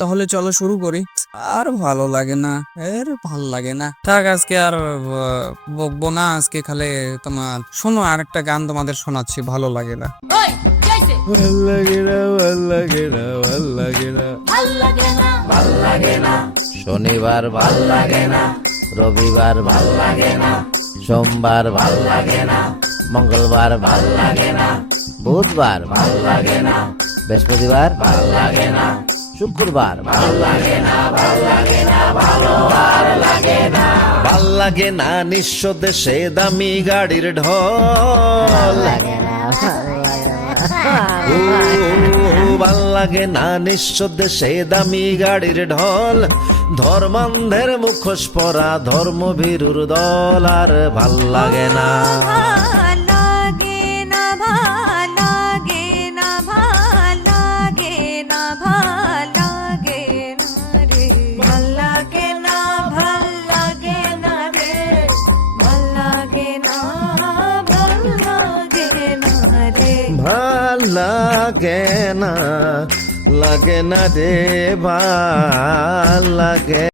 তাহলে চলো শুরু করি। আর ভালো লাগে না, ভাল লাগে না, থাক আজকে আর বকবো না। আজকে খালি তোমার শোনো, আরেকটা গান তোমাদের শোনাচ্ছি, ভালো লাগে না। ওই যাইছে ভাল লাগে না, ভাল লাগে না, ভাল লাগে না। ভাল লাগে না ভাল লাগে না শনিবার ভাল লাগে না, রবিবার ভাল লাগে না, সোমবার ভাল লাগে না, মঙ্গলবার ভাল লাগে না, বুধবার ভাল লাগে না, বৃহস্পতিবার ভাল লাগে না, শুক্রবার ভাল লাগে না, ভাল লাগে না, ভালোবার লাগে না, ভাল লাগে না নিঃস্ব দেশে দামি গাড়ির ঢল, ও ভাল লাগে না নিঃস্ব দেশে দামি গাড়ির ঢল, ধর্মান্ধের মুখোশ পরা ধর্মভীরুর দল, আর ভাল লাগে না। লাগে না ভাল লাগে না ভাল লাগে না ভাল লাগে না রে ভাল লাগে না ভাল লাগে না রে ভাল লাগে না ভাল লাগে না রে ভাল লাগে না, লাগে না রে, ভাল লাগে।